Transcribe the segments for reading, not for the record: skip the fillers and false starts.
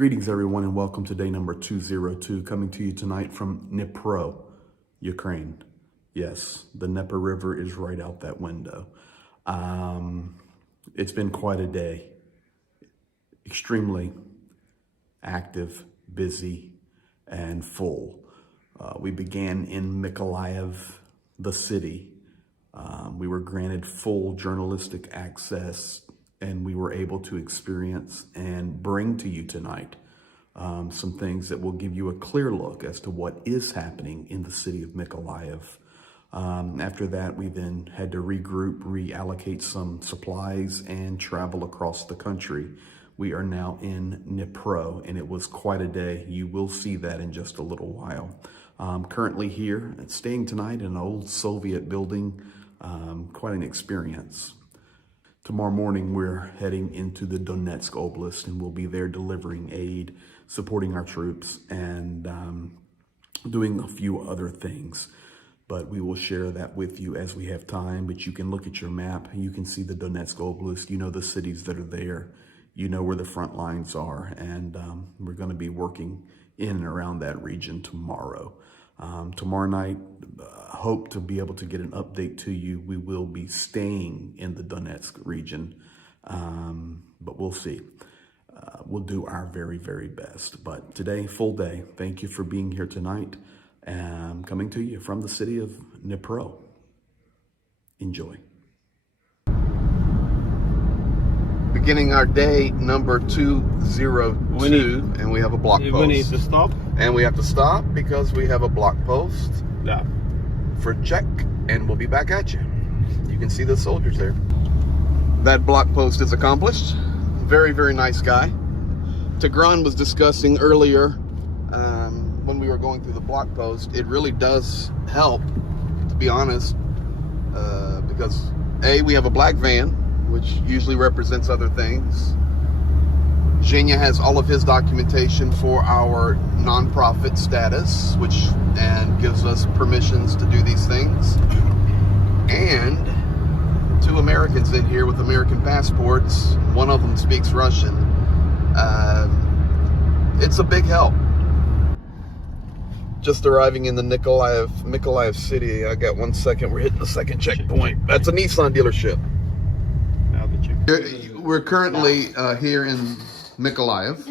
Greetings, everyone, and welcome to day number 202, coming to you tonight from Dnipro, Ukraine. Yes, the Dnieper River is right out that window. It's been quite a day. Extremely active, busy, and full. We began in Mykolaiv, the city. We were granted full journalistic access, and we were able to experience and bring to you tonight some things that will give you a clear look as to what is happening in the city of Mykolaiv. After that, we then had to regroup, reallocate some supplies, and travel across the country. We are now in Dnipro, and it was quite a day. You will see that in just a little while. Currently here, staying tonight in an old Soviet building, quite an experience. Tomorrow morning, we're heading into the Donetsk Oblast, and we'll be there delivering aid, supporting our troops, and doing a few other things. But we will share that with you as we have time. But you can look at your map, and you can see the Donetsk Oblast. You know the cities that are there. You know where the front lines are, and we're going to be working in and around that region tomorrow. Tomorrow night, hope to be able to get an update to you. We will be staying in the Donetsk region, but we'll see. We'll do our very, very best. But today, full day. Thank you for being here tonight. Coming to you from the city of Dnipro. Enjoy. Beginning our day number 202, and we have a block post. We need to stop. And we have to stop because we have a block post. Yeah. For check, and we'll be back at you. You can see the soldiers there. That block post is accomplished. Very, very nice guy. Tigran was discussing earlier when we were going through the block post. It really does help, to be honest, because A, we have a black van, which usually represents other things. Zhenya has all of his documentation for our nonprofit status, and gives us permissions to do these things. And 2 Americans in here with American passports. One of them speaks Russian. It's a big help. Just arriving in the Mykolaiv city. I got 1 second. We're hitting the second checkpoint. That's a Nissan dealership. We're currently here in Mykolaiv,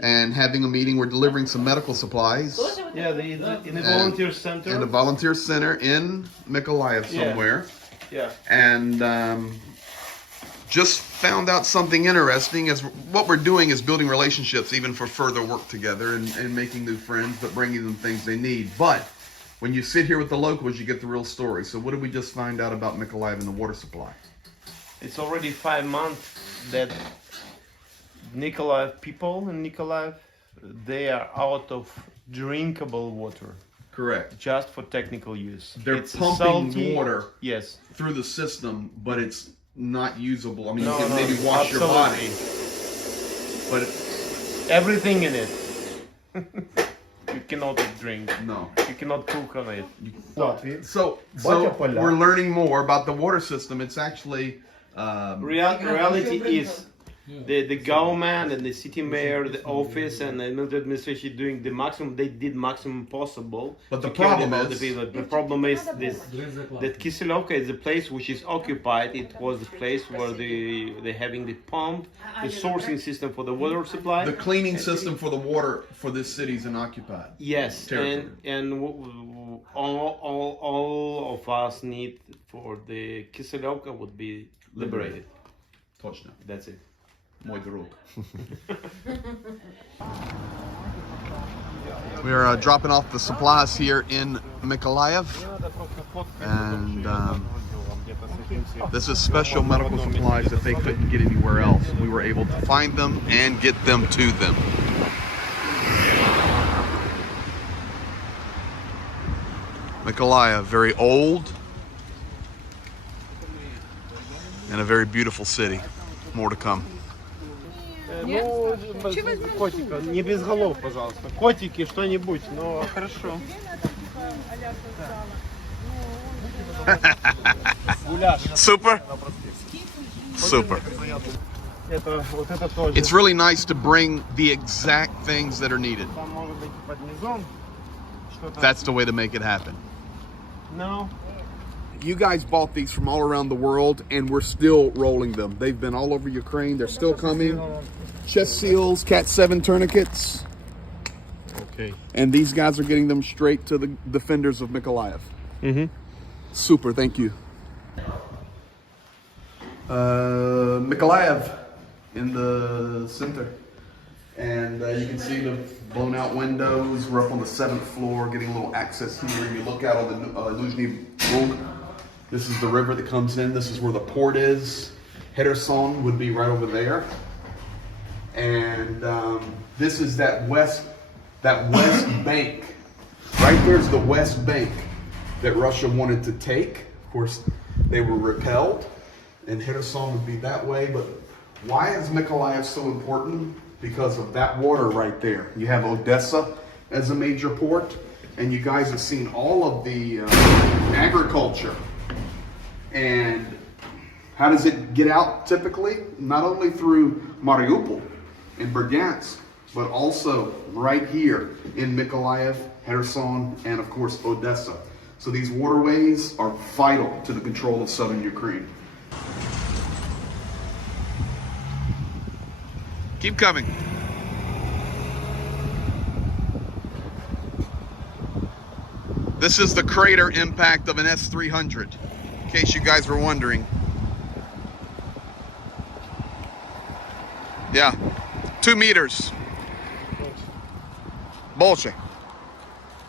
and having a meeting. We're delivering some medical supplies. Yeah, in the volunteer center. In the volunteer center in Mykolaiv somewhere. Yeah. And just found out something interesting. As what we're doing is building relationships even for further work together and making new friends, but bringing them things they need. But when you sit here with the locals, you get the real story. So what did we just find out about Mykolaiv and the water supply? It's already 5 months that Mykolaiv people in Mykolaiv, they are out of drinkable water. Correct. Just for technical use. It's pumping water through the system, but it's not usable. I mean, you can maybe wash your body, but everything in it. You cannot drink. No. You cannot cook on it. So we're learning more about the water system. It's actually reality is the government and the city mayor, the office and the military administration doing the maximum. They did maximum possible. But the problem is this: that Kiselyovka is a place which is occupied. It was the place where they having the pump, the sourcing system for the water supply, the cleaning system for the water for this city is occupied. Yes, and all of us need for the Kiselyovka would be liberated. Точно. That's it. Мой друг. We are dropping off the supplies here in Mykolaiv, and this is special medical supplies that they couldn't get anywhere else. We were able to find them and get them to them. Mykolaiv, very old and a very beautiful city. More to come. Ну, котика, не без голов, пожалуйста. Котики, что-нибудь, но хорошо. Super. Super. Вот это тоже. It's really nice to bring the exact things that are needed. Там может быть под низом что-то. That's the way to make it happen. No. You guys bought these from all around the world, and we're still rolling them. They've been all over Ukraine. They're still coming. Chest seals, Cat 7 tourniquets. Okay. And these guys are getting them straight to the defenders of Mykolaiv. Mm-hmm. Super, thank you. Mykolaiv in the center. And you can see the blown out windows. We're up on the 7th floor, getting a little access here. You look out on the Nizhny Bug. This is the river that comes in. This is where the port is. Kherson would be right over there. And this is that west bank. Right there's the west bank that Russia wanted to take. Of course, they were repelled. And Kherson would be that way. But why is Mykolaiv so important? Because of that water right there. You have Odessa as a major port. And you guys have seen all of the agriculture. And how does it get out typically? Not only through Mariupol and Bryansk, but also right here in Mykolaiv, Kherson, and of course Odessa. So these waterways are vital to the control of southern Ukraine. Keep coming. This is the crater impact of an S-300, in case you guys were wondering. Yeah, 2 meters. Больше.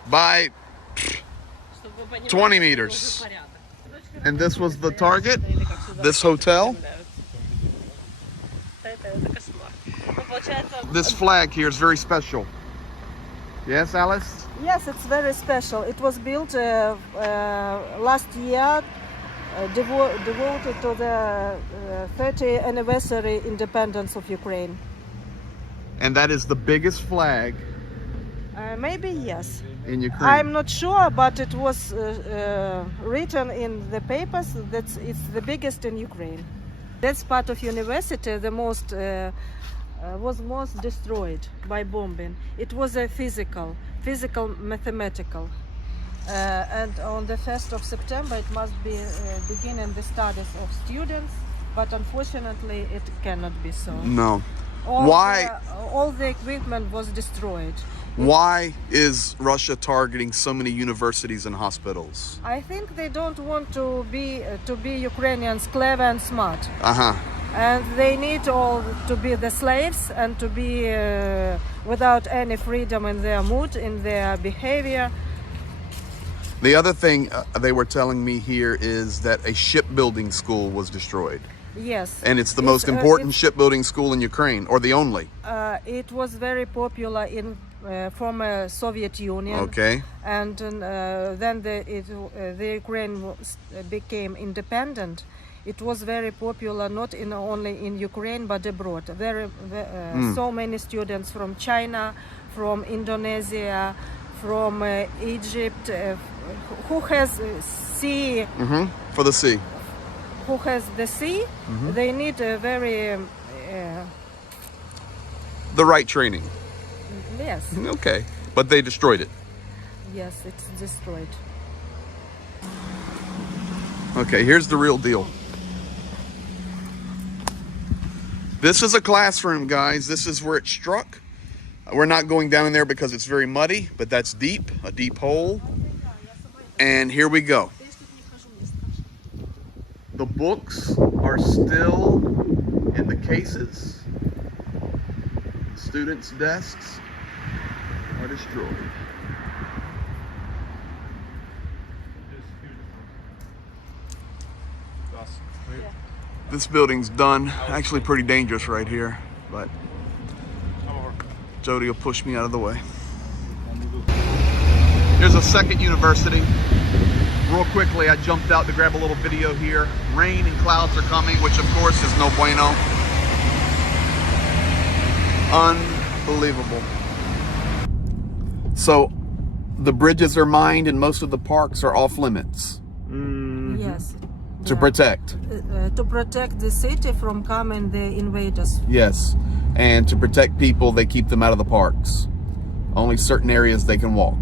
By 20 meters. And this was the target, this hotel. This flag here is very special. Yes, Alice? Yes, it's very special. It was built last year, devoted to the 30th anniversary independence of Ukraine. And that is the biggest flag Maybe yes. in Ukraine. I'm not sure, but it was written in the papers that it's the biggest in Ukraine. That's part of university. The most was most destroyed by bombing. It was a physical, mathematical. And on the 1st of September, it must be beginning the studies of students, but unfortunately, it cannot be so. No. Why? All the equipment was destroyed. Why is Russia targeting so many universities and hospitals? I think they don't want to be Ukrainians clever and smart, and they need all to be the slaves and to be without any freedom in their mood, in their behavior. The other thing they were telling me here is that a shipbuilding school was destroyed. Yes. And it's the most important shipbuilding school in Ukraine, or the only. It was very popular in former Soviet Union. Okay. And then the Ukraine became independent. It was very popular, not only in Ukraine but abroad. So many students from China, from Indonesia, from Egypt, who has sea. For the sea. Who has the sea, they need a very... the right training. Yes. Okay. But they destroyed it. Yes, it's destroyed. Okay, here's the real deal. This is a classroom, guys. This is where it struck. We're not going down in there because it's very muddy, but that's deep, a deep hole. And here we go. The books are still in the cases. Students' desks are destroyed. This building's done. Actually pretty dangerous right here, but Jody will push me out of the way. Here's a second university. Real quickly, I jumped out to grab a little video here. Rain and clouds are coming, which of course is no bueno. Unbelievable. So the bridges are mined and most of the parks are off limits. Yes, To protect. To protect the city from coming the invaders. Yes. And to protect people, they keep them out of the parks. Only certain areas they can walk.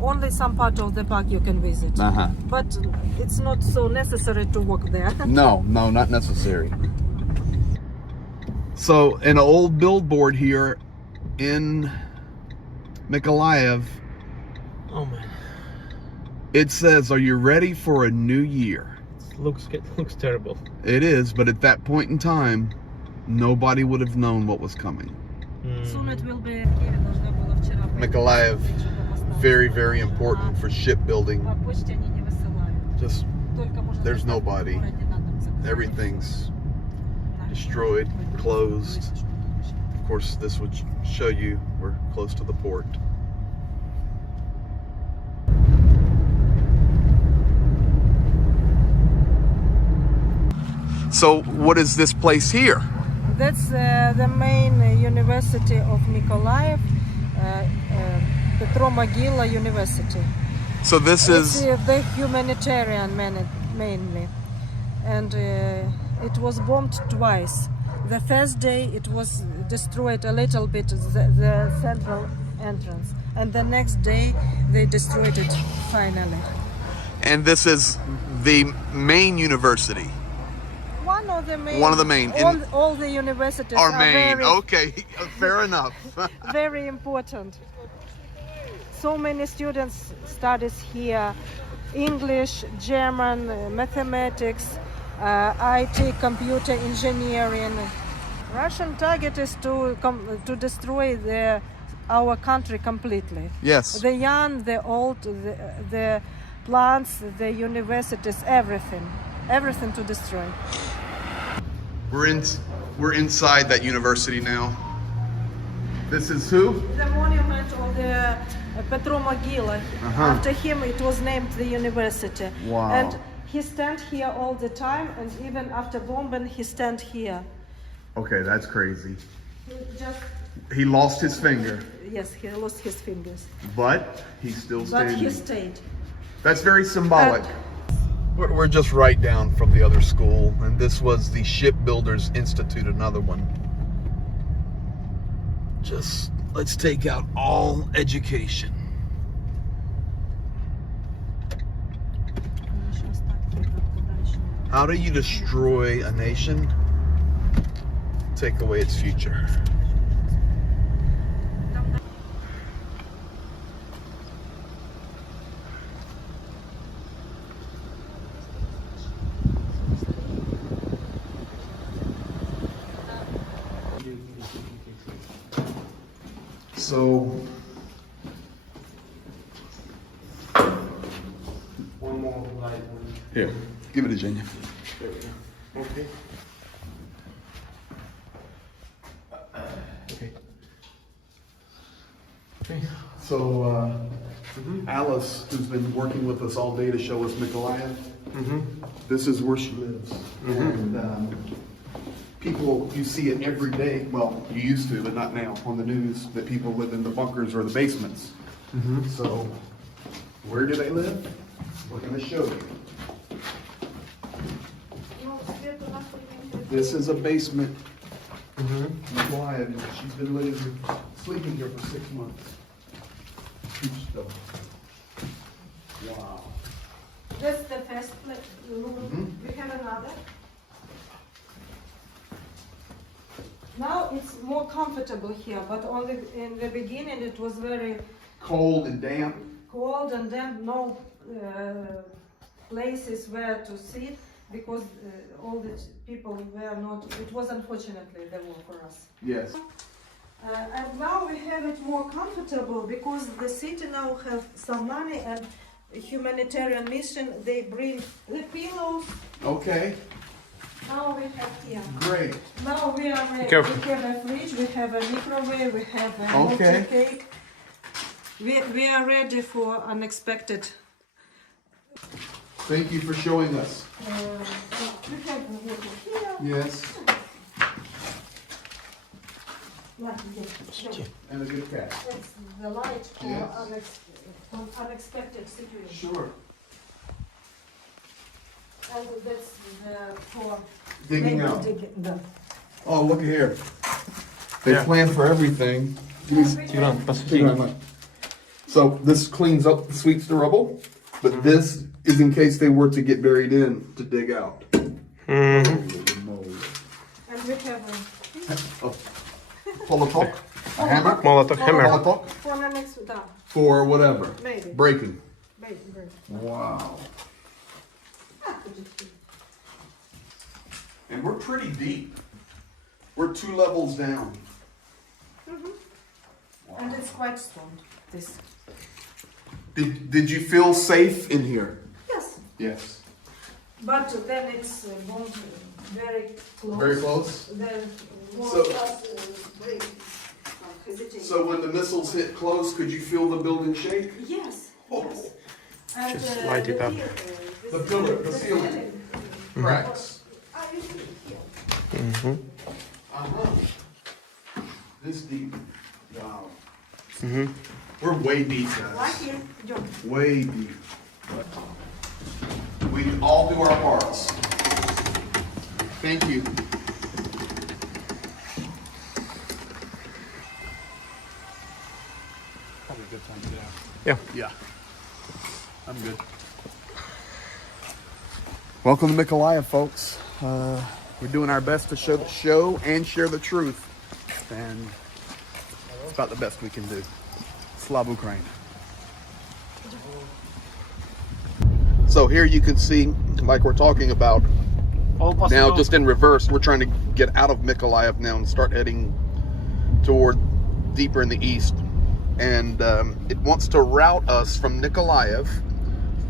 Only some part of the park you can visit. Uh-huh. But it's not so necessary to walk there. No, not necessary. So, an old billboard here in Mykolaiv, Oh man, it says, "Are you ready for a new year?" looks terrible. It is, but at that point in time, nobody would have known what was coming. Soon it will be. Mykolaiv, very, very important for shipbuilding. Just, there's nobody. Everything's destroyed, closed. Of course, this would show you we're close to the port. So, what is this place here? That's the main university of Mykolaiv, Petro-Mogila University. So this It's is the humanitarian mainly, and it was bombed twice. The first day it was destroyed a little bit, the central entrance, and the next day they destroyed it finally. and this is the main university. One of the main. One of the main. All the universities Our are main. very, Okay, fair enough. very important. So many students studies here: English, German, mathematics, IT, computer engineering. Russian target is to destroy our country completely. Yes. The young, the old, the plants, the universities, everything to destroy. We're inside that university now. This is who? The monument of the Petro-Mogila. After him, it was named the university. Wow. And he stand here all the time, and even after bombing, he stand here. Okay, that's crazy. He just, He lost his finger, yes, he lost his fingers, but he's still but standing. he stayed. That's very symbolic. We're just right down from the other school, and this was the Shipbuilders Institute, another one. Just, let's take out all education. How do you destroy a nation? Take away its future. So, One more light one. here, give it to Jenya. Okay. Okay. So, Alice, who's been working with us all day to show us Mykolaiv, this is where she lives. And people, you see it every day, well, you used to, but not now, on the news, that people live in the bunkers or the basements. So, where do they live? We're going to show you. This is a basement. Mykolaiv, she's been sleeping here for 6 months. Huge stuff. Wow. That's the first room. We have another. Now it's more comfortable here, but only in the beginning it was very Cold and damp. cold and damp. No places where to sit because all the people were not. It was unfortunately the war for us. Yes. And now we have it more comfortable because the city now have some money and humanitarian mission. They bring the pillows. Okay. Now we have here. Great. Now we are ready. Careful. We have a fridge, we have a microwave, we have a Okay. water cake. We are ready for unexpected. Thank you for showing us. We have water here. Yes. Like this. And a good cat. That's the light for Yes. unexpected situation. Sure. And that's for Digging out. Да. Oh, look at here. They plan for everything. Тигран, посвети. So this cleans up, sweeps the rubble, but this is in case they were to get buried in to dig out. And we have Polotok, a hammer, Молоток, hammer. Polotok, for the next, да. for whatever. Maybe. Breaking. Maybe. Wow. And we're pretty deep. We're 2 levels down. And it's quite strong, this. Did you feel safe in here? Yes. Yes. But then it's bomb very close. Very close? The wall So- just break. Hesitate. So when the missiles hit close, could you feel the building shake? Yes. Oh. Yes. And, Just light it the up. pier, The pillar, the ceiling. Cracks. You see here. This deep. Wow. We're way deep, Right guys. here. Идем. Way deep. We all do our parts. Thank you. Probably a good time to get out. Yeah. Yeah. I'm good. Welcome to Mykolaiv, folks. We're doing our best to show the show and share the truth. And it's about the best we can do. Slav Ukraine. So here you can see, like we're talking about, now just in reverse, we're trying to get out of Mykolaiv now and start heading toward deeper in the east. And it wants to route us from Mykolaiv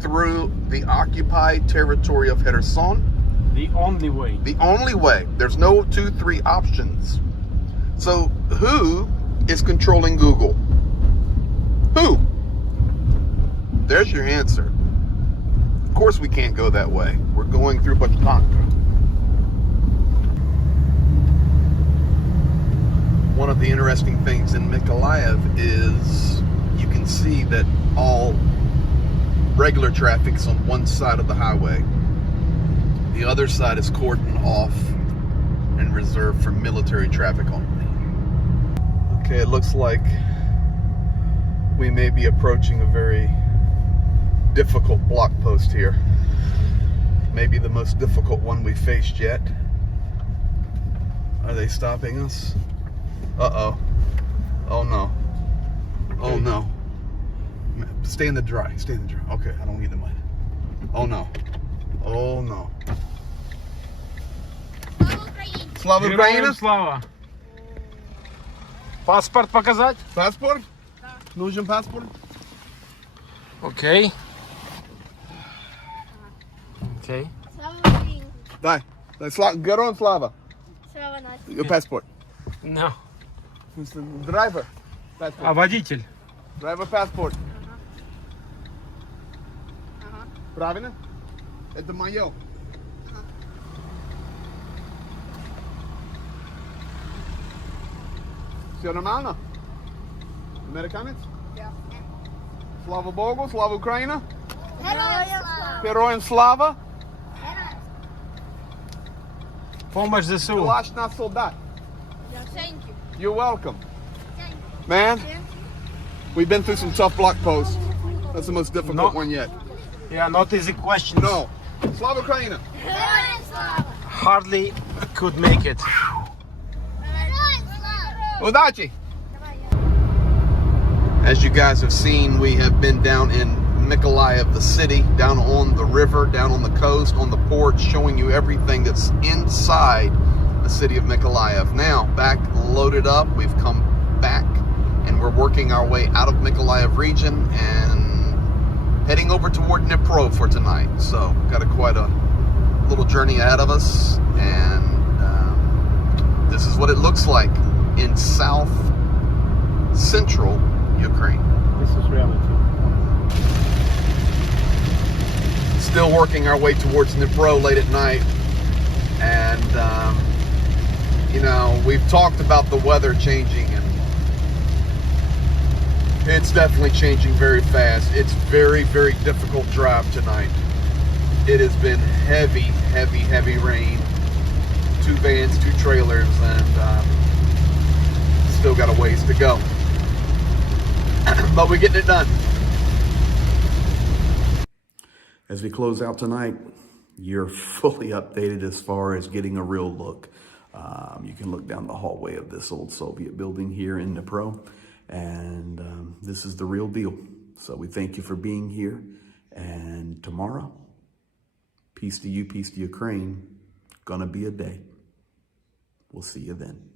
through the occupied territory of Kherson. The only way. The only way. There's no 2, 3 options. So who is controlling Google? Who? There's your answer. Of course we can't go that way. We're going through Bashtanka. One of the interesting things in Mykolaiv is you can see that all regular traffic is on one side of the highway. The other side is cordoned off and reserved for military traffic only. Okay, it looks like we may be approaching a very difficult block post here. Maybe the most difficult one we've faced yet. Are they stopping us? Uh-oh. Oh no. Oh no. Stay in the dry. Stay in the dry. Okay, I don't need the mud. Oh no. Oh no. Слава Украина! Слава. Паспорт показать? Паспорт? Нужен паспорт? Окей. Окей. Дай. Герон Слава. Your passport. No. Driver. А Passport. водитель? Driver passport. Правильно? Это мое. Все нормально? Американец? Слава Богу, слава Украина. Героям слава. Помощь ЗСУ. Ваш наш солдат. Thank you. You're welcome. Man, we've been through some tough block posts. That's the most difficult No. one yet. Yeah, not easy questions. No. Slava Ukraina. Героям слава! Hardly could make it. Героям слава! Удачи! As you guys have seen, we have been down in Mykolaiv, the city, down on the river, down on the coast, on the port, showing you everything that's inside the city of Mykolaiv. Now, back loaded up, we've come back and we're working our way out of Mykolaiv region and heading over toward Dnipro for tonight. So, got quite a little journey ahead of us, and this is what it looks like in south central Ukraine. This is reality. Still working our way towards Dnipro late at night, and you know, we've talked about the weather changing, and it's definitely changing very fast. It's very, very difficult drive tonight. it has been heavy, heavy, heavy rain. 2 vans, 2 trailers, and still got a ways to go. But we're getting it done. As we close out tonight, you're fully updated as far as getting a real look. You can look down the hallway of this old Soviet building here in Dnipro, and this is the real deal. So we thank you for being here, and tomorrow, peace to you, peace to Ukraine, gonna be a day. We'll see you then.